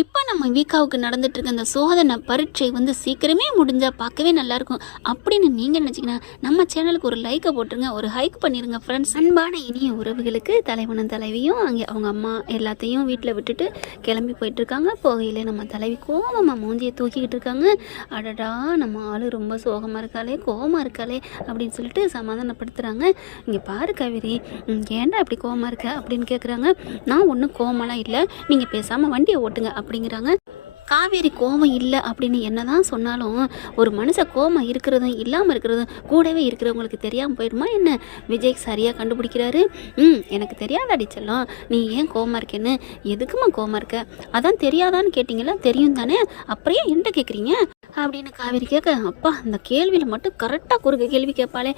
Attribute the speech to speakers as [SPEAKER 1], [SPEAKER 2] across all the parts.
[SPEAKER 1] இப்போ நம்ம வீக்காவுக்கு நடந்துட்டு இருக்க அந்த சோதனை பரீட்சை வந்து சீக்கிரமே முடிஞ்சா பார்க்கவே நல்லா இருக்கும் அப்படின்னு நீங்கள் நினச்சிங்கன்னா நம்ம சேனலுக்கு ஒரு லைக்கை போட்டுருங்க ஒரு ஹைக் பண்ணிருங்க ஃப்ரெண்ட்ஸ் அன்பான இனிய உறவுகளுக்கு தலைவனும் தலைவியும் அங்கே அவங்க அம்மா எல்லாத்தையும் வீட்டில் விட்டுட்டு கிளம்பி போயிட்டு இருக்காங்க போகையில் நம்ம தலைவி கோவமாக மூஞ்சியை தூக்கிக்கிட்டு இருக்காங்க. அடடா நம்ம ஆளு ரொம்ப சோகமாக இருக்காளே கோவமாக இருக்காளே அப்படின்னு சொல்லிட்டு சமாதானப்படுத்துகிறாங்க இங்கே பாரு கவிரி ஏன்டா இப்படி கோவமாக இருக்க அப்படின்னு கேட்குறாங்க நான் ஒன்றும் கோபமெல்லாம் இல்லை. நீங்கள் பேசாமல் வண்டியை ஓட்டுங்க. அப்படிங்கிறாங்க. காவேரி கோவம் இல்லை அப்படின்னு என்னதான் சொன்னாலும் ஒரு மனுஷ கோவம் இருக்கிறதும் இல்லாமல் இருக்கிறதும் கூடவே இருக்கிறவங்களுக்கு தெரியாமல் போயிடுமா என்ன? விஜய் சரியாக கண்டுபிடிக்கிறாரு. ம் எனக்கு தெரியாத அடிச்சலாம் நீ ஏன் கோமா இருக்கேன்னு? எதுக்குமா கோவமா இருக்க? அதான் தெரியாதான்னு கேட்டிங்களா தெரியும் தானே அப்புறம் ஏன் என்கிட்ட கேட்குறீங்க அப்படின்னு காவேரி கேட்க அப்பா இந்த கேள்வியில் மட்டும் கரெக்டாக குறுக்க கேள்வி கேட்பாளே.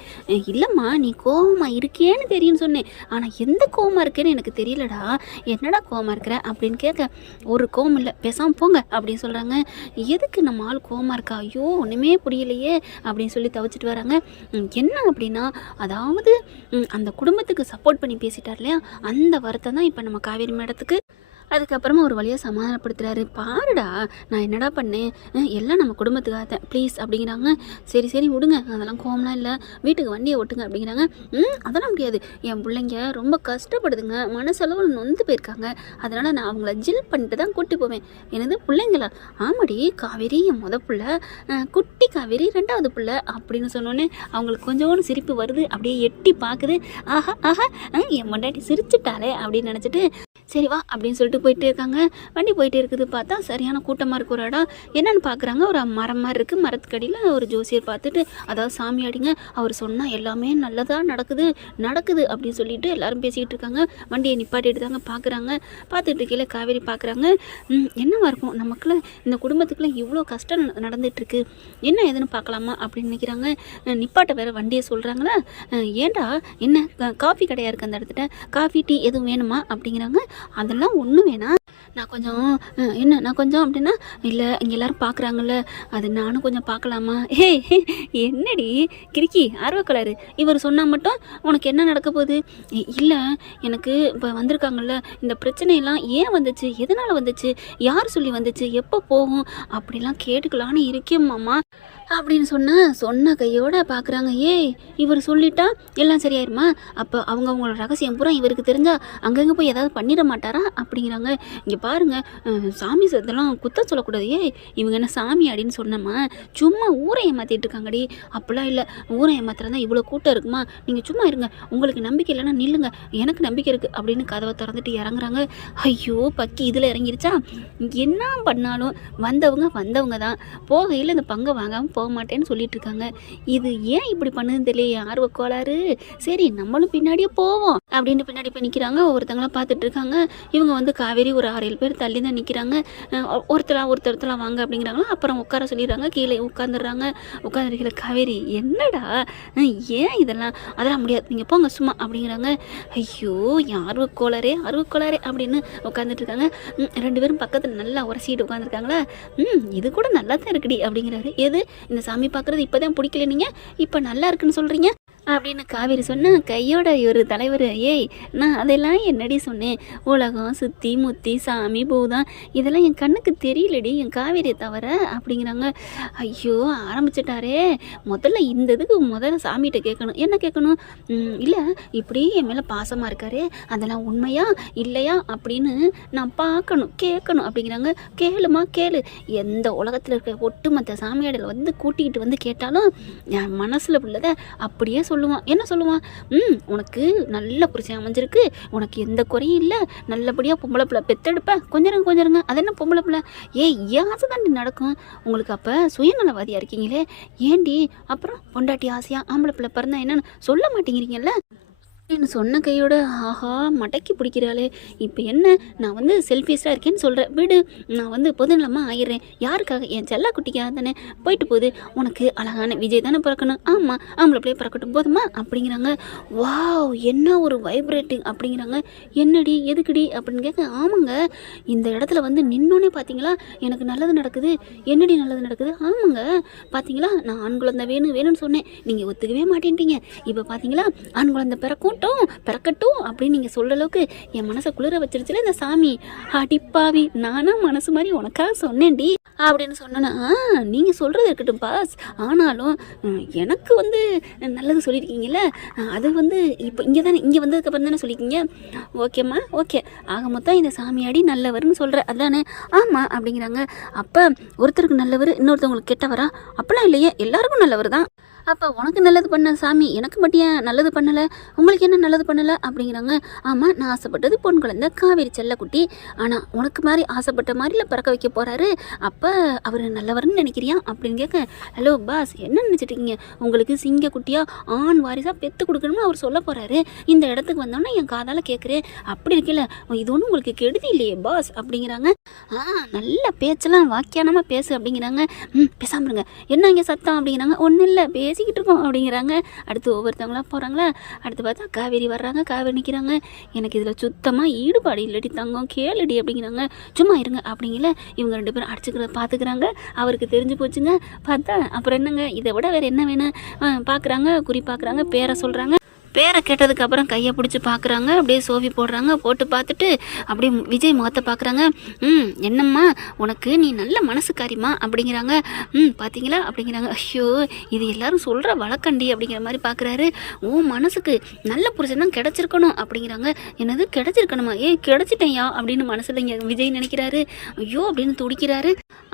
[SPEAKER 1] இல்லைம்மா நீ கோபமாக இருக்கேன்னு தெரியும்னு சொன்னேன். ஆனால் எந்த கோபமாக இருக்கேன்னு எனக்கு தெரியலடா. என்னடா கோபமாக இருக்கிற? அப்படின்னு கேட்க ஒரு கோவம் இல்லை. பேசாமல் போங்க. அப்படின்னு சொல்கிறாங்க எதுக்கு நம்ம ஆள் கோபமாக இருக்கா? ஐயோ ஒன்றுமே புரியலையே. அப்படின்னு சொல்லி தவிச்சிட்டு வராங்க. என்ன அப்படின்னா அதாவது அந்த குடும்பத்துக்கு சப்போர்ட் பண்ணி பேசிட்டார் இல்லையா? அந்த வருத்தம் தான் இப்போ நம்ம காவேரி மேடத்துக்கு அதுக்கப்புறமா ஒரு வழியாக சமாதானப்படுத்துகிறாரு பாருடா நான் என்னடா பண்ணேன்? எல்லாம் நம்ம குடும்பத்துக்காக ப்ளீஸ் அப்படிங்கிறாங்க. சரி சரி விடுங்க. அதெல்லாம் கோவம்லாம் இல்லை. வீட்டுக்கு வண்டியை ஓட்டுங்க அப்படிங்கிறாங்க. ம் அதெல்லாம் முடியாது. என் பிள்ளைங்க ரொம்ப கஷ்டப்படுதுங்க. மனசளவில் நொந்து போயிருக்காங்க. அதனால் நான் அவங்கள ஜில் பண்ணிட்டு தான் கூட்டி போவேன். எனது பிள்ளைங்களா? ஆமாடி காவேரி என் முத பிள்ளை. குட்டி காவேரி ரெண்டாவது பிள்ளை அப்படின்னு சொன்னோன்னே அவங்களுக்கு கொஞ்சோண்டு சிரிப்பு வருது. அப்படியே எட்டி பார்க்குது. ஆஹா ஆஹா என் மண்டாட்டி சிரிச்சுட்டாளே அப்படின்னு நினச்சிட்டு சரி வா அப்படின்னு சொல்லிட்டு போயிட்டே இருக்காங்க. வண்டி போயிட்டே இருக்குது. பார்த்தா சரியான கூட்டமாக இருக்கு ஒரு இடம். என்னன்னு பார்க்குறாங்க ஒரு மரம் மாதிரி இருக்குது மரத்துக்கடியில் ஒரு ஜோசியர் பார்த்துட்டு அதாவது சாமியாடிங்க அவர் சொன்னால் எல்லாமே நல்லதாக நடக்குது. நடக்குது அப்படின்னு சொல்லிட்டு எல்லாரும் பேசிக்கிட்டு இருக்காங்க. வண்டியை நிப்பாட்டிட்டு தாங்க பார்க்குறாங்க பார்த்துட்டு இருக்கையில காவேரி பார்க்குறாங்க என்னவா இருக்கும்? நமக்குள்ள இந்த குடும்பத்துக்குள்ளே இவ்வளோ கஷ்டம் நட- என்ன ஏதுன்னு பார்க்கலாமா அப்படின்னு நினைக்கிறாங்க. நிப்பாட்ட வேறு வண்டியை சொல்கிறாங்களா ஏண்டா? என்ன? காஃபி கடையாக இருக்குது அந்த இடத்துல காஃபி டீ எதுவும் வேணுமா? அப்படிங்கிறாங்க. அதெல்லாம் ஒன்றும் வேணாம். நான் கொஞ்சம் என்ன நான் கொஞ்சம் அப்படின்னா இல்லை இங்கே எல்லாரும் பார்க்குறாங்கல்ல அது நானும் கொஞ்சம் பார்க்கலாமா ஹே என்னடி? கிறுக்கி ஆர்வக்கலரு இவர் சொன்னால் மட்டும் உனக்கு என்ன நடக்க போகுது? இல்லை எனக்கு இப்போ வந்திருக்காங்கல்ல இந்த பிரச்சனையெல்லாம் ஏன் வந்துச்சு? எதனால் வந்துச்சு? யார் சொல்லி வந்துச்சு? எப்போ போகும்? அப்படிலாம் கேட்டுக்கலான்னு இருக்கேன் மாமா. அப்படின்னு சொன்ன சொன்ன கையோட பார்க்குறாங்க ஏய் இவர் சொல்லிட்டா எல்லாம் சரியாயிருமா? அப்போ அவங்க அவங்களோட ரகசியம் பூரா இவருக்கு தெரிஞ்சால் அங்கங்கே போய் ஏதாவது பண்ணிட மாட்டாரா? அப்படிங்கிறாங்க. இங்கே பாருங்கள் சாமி சத்தெல்லாம் குத்த சொல்லக்கூடாது. ஏய் இவங்க என்ன சாமி அப்படின்னு சொன்னம்மா? சும்மா ஊரை ஏமாற்றிட்டு இருக்காங்கடி. அப்படிலாம் இல்லை. ஊரை ஏமாத்துறதா இவ்வளோ கூட்டம் இருக்குமா? நீங்கள் சும்மா இருங்க. உங்களுக்கு நம்பிக்கை இல்லைன்னா நில்லுங்க. எனக்கு நம்பிக்கை இருக்குது அப்படின்னு கதவை திறந்துட்டு இறங்குறாங்க. ஐயோ பக்கி இதில் இறங்கிருச்சா? என்ன பண்ணாலும் வந்தவங்க வந்தவங்க தான் போகையில் இந்த பங்கை வாங்காமல் போக மாட்டேன்னு சொல்லிட்டு இருக்காங்க இது ஏன் இப்படி பண்ணுதுன்னு தெரியல ஆர்வ கோளாறு சரி நம்மளும் பின்னாடியே போவோம் அப்படின்னு பின்னாடி போய் நிற்கிறாங்க ஒவ்வொருத்தங்களாம் பார்த்துட்டு இருக்காங்க இவங்க வந்து காவேரி ஒரு ஆறு ஏழு பேர் தள்ளி தான் நிற்கிறாங்க ஒருத்தரா ஒருத்தரத்தலா வாங்க அப்படிங்கிறாங்களா? அப்புறம் உட்கார சொல்லிடுறாங்க. கீழே உட்காந்துடுறாங்க உட்காந்துருக்கிற காவேரி என்னடா? ஏன் இதெல்லாம்? அதெல்லாம் முடியாது. நீங்கள் போங்க சும்மா அப்படிங்கிறாங்க. ஐயோ என் ஆர்வக்கோளாரே ஆர்வக்கோளாரே அப்படின்னு உட்காந்துட்டு இருக்காங்க ரெண்டு பேரும் பக்கத்தில் நல்லா உரசிட்டு உட்காந்துருக்காங்களா ம் இது கூட நல்லா தான் இருக்குடி அப்படிங்கிறாரு. எது? இந்த சாமி பார்க்குறது இப்போ தான் பிடிக்கல நீங்கள் இப்போ நல்லா இருக்குன்னு சொல்கிறீங்க அப்படின்னு காவேரி சொன்னால் கையோட ஒரு தலைவர் ஏய் நான் அதெல்லாம் என்னடி சொன்னேன்? உலகம் சுத்தி முத்தி சாமி பூதம் இதெல்லாம் என் கண்ணுக்கு தெரியலடி என் காவேரியை தவிர அப்படிங்கிறாங்க. ஐயோ ஆரம்பிச்சிட்டாரே. முதல்ல இந்த இதுக்கு முதல்ல சாமிகிட்ட கேட்கணும். என்ன கேட்கணும்? இல்லை இப்படி என் மேலே பாசமாக இருக்காரே அதெல்லாம் உண்மையா இல்லையா? அப்படின்னு நான் பார்க்கணும் கேட்கணும் அப்படிங்கிறாங்க. கேளுமா கேளு. எந்த உலகத்தில் இருக்க ஒட்டுமொத்த சாமியாடலை வந்து கூட்டிகிட்டு வந்து கேட்டாலும் என் மனசில் உள்ளதை அப்படியே சொல்லுவான். என்ன சொல்லுவான்? ம் உனக்கு நல்ல புருஷன் அமைஞ்சிருக்கு. உனக்கு எந்த குறையும் இல்லை. நல்லபடியாக பொம்பளை பிள்ளை பெத்தெடுப்பேன் கொஞ்சம் கொஞ்சருங்க அது என்ன பொம்பளை பிள்ளை? ஏய் ஏன் தாண்டி நடக்கும்? உங்களுக்கு அப்போ சுயநலவாதியாக இருக்கீங்களே? ஏண்டி? அப்புறம் பொண்டாட்டி ஆசையாக ஆம்பளை பிள்ளை பிறந்தா என்னன்னு சொல்ல மாட்டேங்கிறீங்கல்ல? அப்படின்னு சொன்ன கையோட ஆஹா மடக்கி பிடிக்கிறாளே. இப்போ என்ன? நான் வந்து செல்ஃபியஸாக இருக்கேன்னு சொல்கிறேன் விடு நான் வந்து பொதுநலமாக ஆயிடுறேன். யாருக்காக? என் செல்லா குட்டிக்காக தானே போயிட்டு போகுது. உனக்கு அழகான விஜய் தானே பிறக்கணும். ஆமாம் ஆம்பளை பிள்ளைய பிறக்கட்டும். போதுமா? அப்படிங்கிறாங்க. வாவ் என்ன ஒரு வைப்ரேட்டிங் அப்படிங்கிறாங்க. என்னடி? எதுக்குடி? அப்படின்னு கேட்க ஆமாங்க இந்த இடத்துல வந்து நின்னோன்னே பார்த்தீங்களா எனக்கு நல்லது நடக்குது. என்னடி நல்லது நடக்குது? ஆமாங்க பார்த்தீங்களா நான் ஆண் குழந்தை வேணும் வேணும்னு சொன்னேன். நீங்கள் ஒத்துக்கவே மாட்டேன்ட்டீங்க. இப்போ பார்த்தீங்களா ஆண் குழந்தை பிறக்கும் பிறக்கட்டும் பிறக்கட்டும் அப்படின்னு நீங்கள் சொல்கிற அளவுக்கு என் மனசை குளிர வச்சிருச்சுல இந்த சாமி. அடிப்பாவி நானாக மனசு மாதிரி உனக்காக சொன்னேன்டி அப்படின்னு சொன்னேன்னா நீங்கள் சொல்கிறது இருக்கட்டும் பாஸ். ஆனாலும் எனக்கு வந்து நல்லது சொல்லியிருக்கீங்கல்ல அது வந்து இப்போ இங்கே தானே இங்கே வந்ததுக்கப்புறம் தானே சொல்லியிருக்கீங்க? ஓகேம்மா ஓகே. ஆக மொத்தம் இந்த சாமியாடி நல்லவர்னு சொல்கிற அதானே? ஆமாம் அப்படிங்கிறாங்க. அப்போ ஒருத்தருக்கு நல்லவர் இன்னொருத்தவங்களுக்கு கெட்டவரா? அப்படிலாம் இல்லையே எல்லாருக்கும் நல்லவர் தான். அப்போ உனக்கு நல்லது பண்ண சாமி எனக்கு மட்டும் ஏன் நல்லது பண்ணலை? உங்களுக்கு என்ன நல்லது பண்ணலை? அப்படிங்கிறாங்க. ஆமாம் நான் ஆசைப்பட்டது பொன் குழந்தை காவேரி செல்லக்குட்டி. ஆனால் உனக்கு மாதிரி ஆசைப்பட்ட மாதிரில பிறக்க வைக்க போகிறாரு அப்போ அவர் நல்லவர்னு நினைக்கிறியா? அப்படின்னு கேட்க ஹலோ பாஸ் என்ன நினச்சிட்டு உங்களுக்கு சிங்க குட்டியாக ஆண் வாரிசாக பெற்று கொடுக்கணும்னு அவர் சொல்ல போகிறாரு இந்த இடத்துக்கு வந்தோன்னே என் காதால் கேட்குறேன் அப்படி இருக்கல. இது ஒன்றும் உங்களுக்கு கெடுதி இல்லையே பாஸ்? அப்படிங்கிறாங்க. ஆ நல்ல பேச்செல்லாம் வாக்கியானமாக பேசு அப்படிங்கிறாங்க. ம் பேசாமருங்க என்ன இங்கே சத்தம்? அப்படிங்கிறாங்க. ஒன்றும் இல்லை பேசிக்கிட்டு இருக்கோம் அப்படிங்கிறாங்க. அடுத்து ஒவ்வொருத்தவங்களாம் போகிறாங்களா அடுத்து பார்த்தா காவேரி வர்றாங்க காவேரி நிற்கிறாங்க எனக்கு இதில் சுத்தமாக ஈடுபாடு இல்லடி தங்கம் கேளுடி அப்படிங்கிறாங்க. சும்மா இருங்க அப்படிங்கல இவங்க ரெண்டு பேரும் அடிச்சுக்கிற பார்த்துக்கிறாங்க அவருக்கு தெரிஞ்சு போச்சுங்க. பார்த்தா அப்புறம் என்னங்க? இதை விட வேறு என்ன வேணும்? பார்க்குறாங்க குறி பார்க்குறாங்க பேரை சொல்கிறாங்க பேரை கேட்டதுக்கு அப்புறம் கையை பிடிச்சி பார்க்குறாங்க. அப்படியே சோஃபி போடுறாங்க. போட்டு பார்த்துட்டு அப்படியே விஜய் முகத்தை பார்க்குறாங்க. ம் என்னம்மா? உனக்கு நீ நல்ல மனசுக்காரிம்மா அப்படிங்கிறாங்க. ம் பார்த்தீங்களா? அப்படிங்கிறாங்க. ஐயோ இது எல்லாரும் சொல்கிற வழக்கண்டி அப்படிங்கிற மாதிரி பார்க்குறாரு. ஓ மனசுக்கு நல்ல புருஷன் தான் கிடச்சிருக்கணும் அப்படிங்கிறாங்க. என்னது? கிடச்சிருக்கணுமா? ஏ கிடச்சிட்டேயா அப்படின்னு மனசில் இங்கே விஜய் நினைக்கிறாரு. ஐயோ அப்படின்னு துடிக்கிறாரு.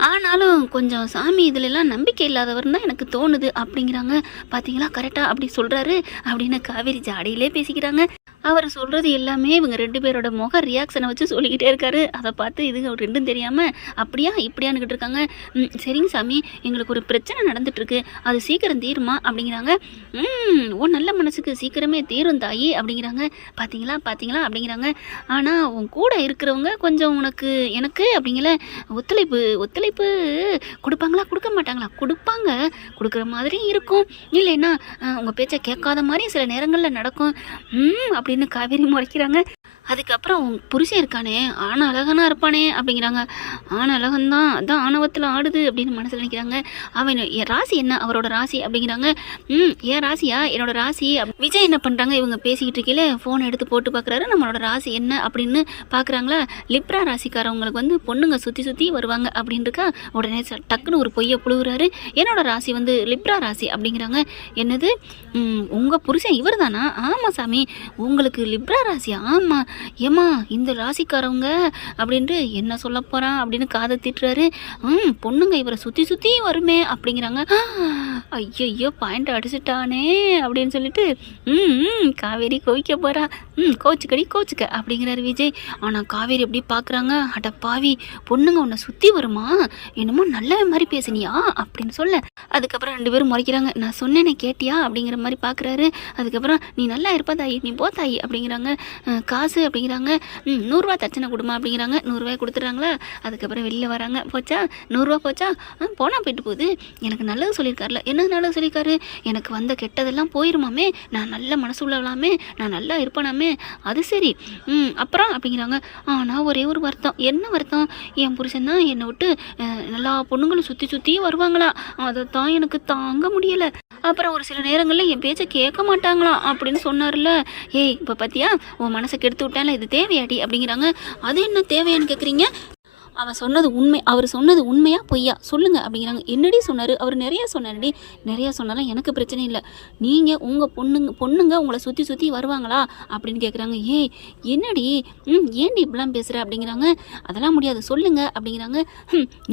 [SPEAKER 1] ஆனாலும் கொஞ்சம் சாமி இதுல நம்பிக்கை இல்லாதவர்னு தான் எனக்கு தோணுது அப்படிங்கிறாங்க. பார்த்தீங்களா? கரெக்டாக அப்படி சொல்கிறாரு அப்படின்னு காவேரி ஜாடியிலே பேசிக்கிறாங்க. அவர் சொல்கிறது எல்லாமே இவங்க ரெண்டு பேரோட முக ரியாக்ஷனை வச்சு சொல்லிக்கிட்டே இருக்காரு. அதை பார்த்து இதுங்க அவர் ரெண்டும் தெரியாமல் அப்படியா இப்படியானுக்கிட்டு இருக்காங்க. ம் சரிங்க சாமி எங்களுக்கு ஒரு பிரச்சனை நடந்துட்டுருக்கு. அது சீக்கிரம் தீருமா? அப்படிங்கிறாங்க. ஓ நல்ல மனசுக்கு சீக்கிரமே தீரும் தாயி அப்படிங்கிறாங்க. பார்த்தீங்களா பார்த்தீங்களா அப்படிங்கிறாங்க. ஆனால் உன் கூட இருக்கிறவங்க கொஞ்சம் உனக்கு எனக்கு அப்படிங்கிற ஒத்துழைப்பு ஒத்துழைப்பு கொடுப்பாங்களா? கொடுக்க மாட்டாங்களா? கொடுப்பாங்க. கொடுக்குற மாதிரி இருக்கும். இல்லைன்னா உங்கள் உங்க பேச்சை கேட்காத மாதிரி சில நேரங்களில் நடக்கும். ம் அப்படின்னு காவேரி முறைக்கிறாங்க. அதுக்கப்புறம் உன் புருஷன் இருக்கானே ஆண அழகனாக இருப்பானே அப்படிங்கிறாங்க. ஆண அழகன்தான் அதான் ஆணவத்தில் ஆடுது அப்படின்னு மனசில் நினைக்கிறாங்க. அவன் என் ராசி என்ன? அவரோட ராசி அப்படிங்கிறாங்க. ம் ஏன் ராசியா? என்னோட ராசி விஜய் என்ன பண்ணுறாங்க இவங்க பேசிக்கிட்டு இருக்கையில ஃபோனை எடுத்து போட்டு பார்க்குறாரு நம்மளோட ராசி என்ன அப்படின்னு பார்க்குறாங்களா லிப்ரா ராசிக்காரவங்களுக்கு வந்து பொண்ணுங்க சுற்றி சுற்றி வருவாங்க அப்படின்னு இருக்கா உடனே ச- டக்குன்னு ஒரு பொய்யை புழுகுறாரு. என்னோட ராசி வந்து லிப்ரா ராசி அப்படிங்கிறாங்க. என்னது? உங்கள் புருஷன் இவர் தானா ஆமாம் சாமி. உங்களுக்கு லிப்ரா ராசியா ஆமாம் ஏம்மா இந்த ராசிக்காரவங்க அப்படின்ட்டு என்ன சொல்ல போகிறான் அப்படின்னு காதை திட்டுறாரு. ம் பொண்ணுங்க இவரை சுற்றி சுற்றி வருமே அப்படிங்கிறாங்க. ஐயோ பாயிண்ட் அடிச்சிட்டானே அப்படின்னு சொல்லிட்டு ம் ம், காவேரி கோவிக்க போகிறா ம் கோச்சுக்கடி கோச்சுக்க அப்படிங்கிறாரு விஜய். ஆனால் காவேரி எப்படி பார்க்குறாங்க அட பாவி பொண்ணுங்க உன்னை சுற்றி வருமா? என்னமோ நல்ல மாதிரி பேசுனியா? அப்படின்னு சொல்ல அதுக்கப்புறம் ரெண்டு பேரும் முறைக்கிறாங்க. நான் சொன்னேனே கேட்டியா? அப்படிங்கிற மாதிரி பார்க்குறாரு அதுக்கப்புறம் நீ நல்லா இருப்பா தாயி நீ போ தாயி அப்படிங்கிறாங்க. காசு அப்படிங்கிறாங்க. ம் நூறுரூவா தச்சனை கொடுமா அப்படிங்கிறாங்க. நூறுரூவாய் கொடுத்துட்றாங்களா? அதுக்கப்புறம் வெளியில் வராங்க. போச்சா? நூறுரூவா போச்சா? ஆ போனால் போயிட்டு போகுது. எனக்கு நல்லது சொல்லியிருக்காருல. என்ன நல்லது சொல்லியிருக்காரு? எனக்கு வந்த கெட்டதெல்லாம் போயிருமாமே. நான் நல்ல மனசு உள்ளவளாமே நான் நல்லா இருப்பேனாமே. அது சரி. ம் அப்புறம்? அப்படிங்கிறாங்க. ஆனால் ஒரே ஒரு வருத்தம். என்ன வருத்தம்? என் புருஷன் தான் என்னை விட்டு நல்லா எல்லா பொண்ணுங்களும் சுற்றி சுற்றி வருவாங்களா? அதை தான் எனக்கு தாங்க முடியலை. அப்புறம் ஒரு சில நேரங்களில் என் பேச்சை கேட்க மாட்டாங்களாம் அப்படின்னு சொன்னார்ல. ஏய் இப்போ பார்த்தியா உன் மனசை கெடுத்து விட்டால இது தேவையாடி அப்படிங்கிறாங்க. அது என்ன தேவையான்னு கேட்குறீங்க அவன் சொன்னது உண்மை அவர் சொன்னது உண்மையா பொய்யா? சொல்லுங்க அப்படிங்கிறாங்க. என்னடி சொன்னார்? அவர் நிறைய சொன்னார்டி. நிறைய சொன்னாலும் எனக்கு பிரச்சனை இல்லை. நீங்கள் உங்கள் பொண்ணுங்க பொண்ணுங்க உங்களை சுற்றி சுற்றி வருவாங்களா? அப்படின்னு கேட்குறாங்க ஏய் என்னடி? ம் ஏன்டி இப்படிலாம் பேசுகிற அப்படிங்கிறாங்க. அதெல்லாம் முடியாது. சொல்லுங்க அப்படிங்கிறாங்க.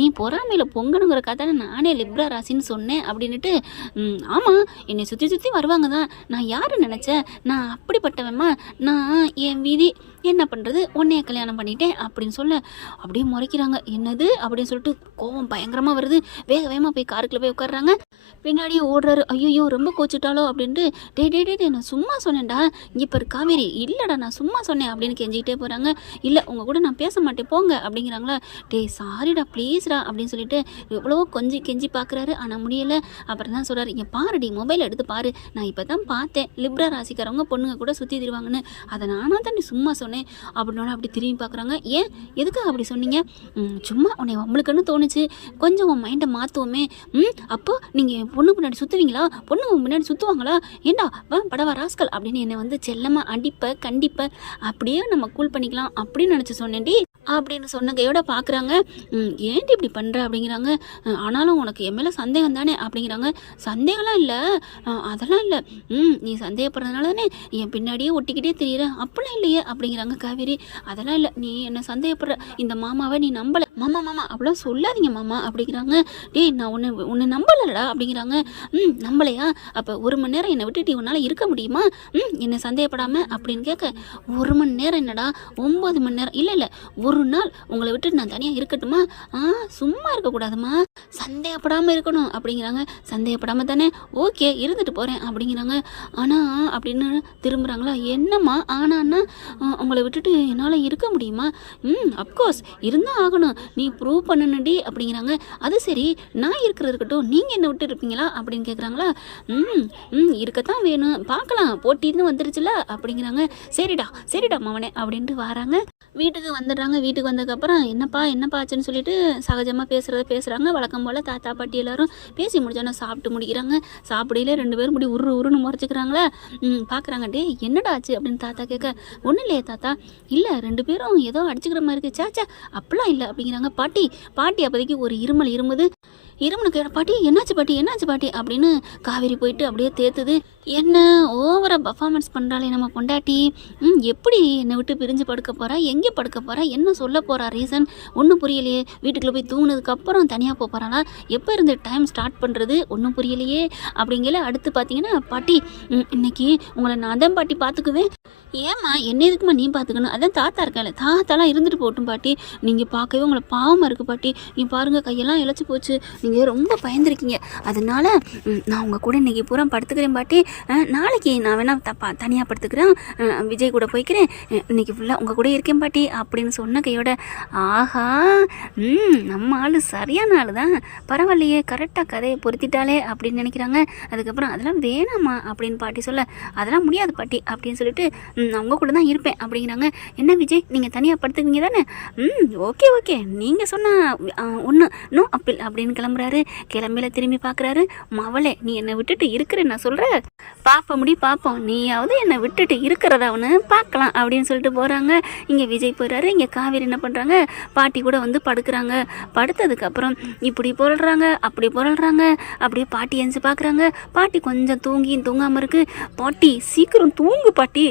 [SPEAKER 1] நீ பொறாமையில் பொங்கணுங்கிற கதை நானே லிப்ரா ராசின்னு சொன்னேன் அப்படின்னுட்டு ஆமாம் என்னை சுற்றி சுற்றி வருவாங்க தான். நான் யார் நினச்சேன் நான் அப்படிப்பட்டவன்மா? நான் என் விதி என்ன பண்ணுறது உன்னைய கல்யாணம் பண்ணிட்டேன் அப்படின்னு சொல்ல அப்படியே முறைக்கிறாங்க. என்னது? அப்படின்னு சொல்லிட்டு கோவம் பயங்கரமாக வருது. வேக வேகமாக போய் காருக்குள்ளே போய் உட்காடுறாங்க பின்னாடியே ஓடுறாரு. ஐயோ ரொம்ப கோச்சிட்டாலோ அப்படின்ட்டு டே டே டே டே, நான் சும்மா சொன்னேன்டா. இங்கே பாரு காவேரி. இல்லைடா நான் சும்மா சொன்னேன் அப்படின்னு கெஞ்சிக்கிட்டே போகிறாங்க இல்லை உங்கள் கூட நான் பேச மாட்டேன். போங்க அப்படிங்கிறாங்களா. டேய் சாரிடா ப்ளீஸ்டா அப்படின்னு சொல்லிட்டு எவ்வளவோ கொஞ்சி கெஞ்சி பார்க்குறாரு ஆனால் முடியலை. அப்புறம் தான் சொல்கிறாரு இங்கே பாருடி மொபைல் எடுத்து பாரு. நான் இப்போ தான் பார்த்தேன். லிப்ரா ராசிக்காரவங்க பொண்ணுங்க கூட சுற்றி தருவாங்கன்னு அதை நானாக தான் நீ சும்மா சொன்னேன். அப்படின்னோட அப்படி திரும்பி பார்க்குறாங்க. ஏன்? எதுக்காக அப்படி சொன்னீங்க? சும்மா உன்னை நம்மளுக்குன்னு தோணுச்சு. கொஞ்சம் உன் மைண்டை மாற்றுவோமே ம் அப்போ நீங்கள் பொண்ணு முன்னாடி சுற்றுவீங்களா பொண்ணு முன்னாடி சுற்றுவாங்களா ஏண்டா? வா படவா ராஸ்கல் அப்படின்னு என்னை வந்து செல்லமாக அடிப்ப கண்டிப்பை அப்படியே நம்ம கூல் பண்ணிக்கலாம் அப்படின்னு நினச்சி சொன்னேன்டி. அப்படின்னு சொன்ன கையோட பார்க்குறாங்க ஏன்டி இப்படி பண்ணுற அப்படிங்கிறாங்க. ஆனாலும் உனக்கு என் மேலே சந்தேகம் தானே? அப்படிங்கிறாங்க. சந்தேகம்லாம் இல்லை. அதெல்லாம் இல்லை. ம் நீ சந்தேகப்படுறதுனால தானே என் பின்னாடியே ஒட்டிக்கிட்டே தெரியுற? அப்படிலாம் இல்லையே அப்படிங்கிறாங்க காவேரி. அதெல்லாம் இல்லை. நீ என்ன சந்தேகப்படுற? இந்த மாமாவை நீ நம்பலை. மாமா மாமா அப்படிலாம் சொல்லாதீங்க மாமா அப்படிங்கிறாங்க. டேய் நான் உன்னை உன்னை நம்பலடா அப்படிங்கிறாங்க. ம் நம்பலையா? அப்போ ஒரு மணி நேரம் என்னை விட்டுட்டு உன்னால் இருக்க முடியுமா? ம் என்னை சந்தேகப்படாமல் அப்படின்னு கேட்க ஒரு மணி நேரம் என்னடா? ஒம்பது மணி நேரம். இல்லை இல்லை. ஒரு நாள் உங்களை விட்டுட்டு நான் தனியாக இருக்கட்டுமா? ஆ சும்மா இருக்கக்கூடாதுமா. சந்தேகப்படாமல் இருக்கணும் அப்படிங்கிறாங்க. சந்தேகப்படாமல் தானே? ஓகே இருந்துட்டு போகிறேன் அப்படிங்கிறாங்க. ஆனால் அப்படின்னு திரும்புகிறாங்களா என்னம்மா? ஆனான்னா உங்களை விட்டுட்டு என்னால் இருக்க முடியுமா? ம் அப்கோர்ஸ் இருந்தால் ஆகணும். நீ ப்ரூவ் பண்ணணுடி அப்படிங்கிறாங்க. அது சரி நான் இருக்கிறது இருக்கட்டும். நீங்கள் என்ன விட்டு இருப்பீங்களா? அப்படின்னு கேட்குறாங்களா ம் ம் இருக்கத்தான் வேணும். பார்க்கலாம் போட்டின்னு வந்துருச்சுல அப்படிங்கிறாங்க. சரிடா சரிடா மவனே அப்படின்ட்டு வராங்க. வீட்டுக்கு வந்துடுறாங்க. வீட்டுக்கு வந்ததுக்கப்புறம் என்னப்பா என்னப்பா ஆச்சுன்னு சொல்லிட்டு சகஜமாக பேசுகிறத பேசுகிறாங்க வழக்கம் போல் தாத்தா பாட்டி எல்லாரும் பேசி முடிச்சோன்னா சாப்பிட்டு முடிக்கிறாங்க. சாப்பிடையில ரெண்டு பேரும் முடி உரு உருன்னு முறைச்சிக்கிறாங்களே? ம் பார்க்குறாங்க டே என்னடா ஆச்சு? அப்படின்னு தாத்தா கேட்க ஒன்றும் இல்லையே தாத்தா. இல்லை ரெண்டு பேரும் ஏதோ அடிச்சுக்கிற மாதிரி இருக்கு. சாச்சா அப்படிலாம் இல்லை. அப்படிங்கிறாங்க. பாட்டி பாட்டி அப்போதைக்கு ஒரு இருமல் இருமுது. இருமனு கேட்ட பாட்டி என்னாச்சு பாட்டி? என்னாச்சு பாட்டி? அப்படின்னு காவேரி போயிட்டு அப்படியே தேத்துது. என்ன ஓவராக பர்ஃபார்மன்ஸ் பண்ணுறாளே நம்ம பொண்டாட்டி. ம் எப்படி என்னை விட்டு பிரிஞ்சு படுக்க போகிறா எங்கே படுக்க போகிறா என்ன சொல்ல போகிறா ரீசன் ஒன்றும் புரியலையே. வீட்டுக்குள்ளே போய் தூங்கினதுக்கப்புறம் தனியாக போக போகிறாளா எப்போ இருந்து டைம் ஸ்டார்ட் பண்ணுறது ஒன்றும் புரியலையே. அப்படிங்கிற அடுத்து பார்த்தீங்கன்னா பாட்டி இன்னைக்கு உங்களை நான் தான் பாட்டி பார்த்துக்குவேன் ஏம்மா என்ன எதுக்குமா நீ பார்த்துக்கணும் அதான் தாத்தா இருக்கல தாத்தாலாம் இருந்துட்டு போட்டும் பாட்டி. நீங்கள் பார்க்கவே உங்களை பாவமாக இருக்குது பாட்டி. நீ பாருங்கள் கையெல்லாம் இழைச்சி போச்சு. நீங்கள் ரொம்ப பயந்துருக்கீங்க. அதனால நான் உங்கள் கூட இன்னைக்கு பூரா படுத்துக்கிறேன் பாட்டி. நாளைக்கு நான் வேணா தப்பா தனியாக படுத்துக்கிறேன். விஜய் கூட போய்க்கிறேன். இன்னைக்கு ஃபுல்லாக உங்கள் கூட இருக்கேன் பாட்டி அப்படின்னு சொன்ன கையோட ஆஹா ம் நம்ம ஆள் சரியான ஆள் தான் பரவாயில்லையே கரெக்டாக கதையை பொருத்திட்டாலே அப்படின்னு நினைக்கிறாங்க. அதுக்கப்புறம் அதெல்லாம் வேணாமா அப்படின்னு பாட்டி சொல்ல அதெல்லாம் முடியாது பாட்டி அப்படின்னு சொல்லிட்டு நான் உங்கள் கூட தான் இருப்பேன் அப்படிங்கிறாங்க. என்ன விஜய் நீங்கள் தனியாக படுத்துக்குவீங்க தானே? ம் ஓகே ஓகே. நீங்கள் சொன்னால் ஒன்று நோ அப்பில் அப்படின்னு கிளம்புறாரு. கிளம்பில திரும்பி பார்க்குறாரு மவளே நீ என்னை விட்டுட்டு இருக்கிற நான் சொல்கிறேன் பார்ப்ப முடி பார்ப்போம் நீயாவது என்னை விட்டுட்டு இருக்கிறத அவனு பார்க்கலாம் அப்படின்னு சொல்லிட்டு போகிறாங்க இங்கே விஜய் போயிடுறாரு இங்கே காவேரி என்ன பண்ணுறாங்க பாட்டி கூட வந்து படுக்கிறாங்க. படுத்ததுக்கப்புறம் இப்படி புரள்றாங்க அப்படி புரள்றாங்க அப்படியே பாட்டி எஞ்சி பார்க்குறாங்க பாட்டி கொஞ்சம் தூங்கி தூங்காமல் இருக்கு. பாட்டி சீக்கிரம் தூங்கு பாட்டி.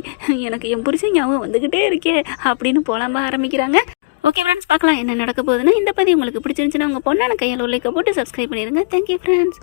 [SPEAKER 1] எனக்கு என் புருஷன் ஞாபகம் வந்துக்கிட்டே இருக்கே அப்படின்னு புலம்ப ஆரம்பிக்கிறாங்க. ஓகே ஃப்ரெண்ட்ஸ் பார்க்கலாம் என்ன நடக்க போகுதுன்னா. இந்த பதிவு உங்களுக்கு பிடிச்சிருந்துச்சுன்னா உங்கள் பொண்ணான கையால் உழைக்க போட்டு சப்ஸ்கிரைப் பண்ணிடுங்க. Thank you friends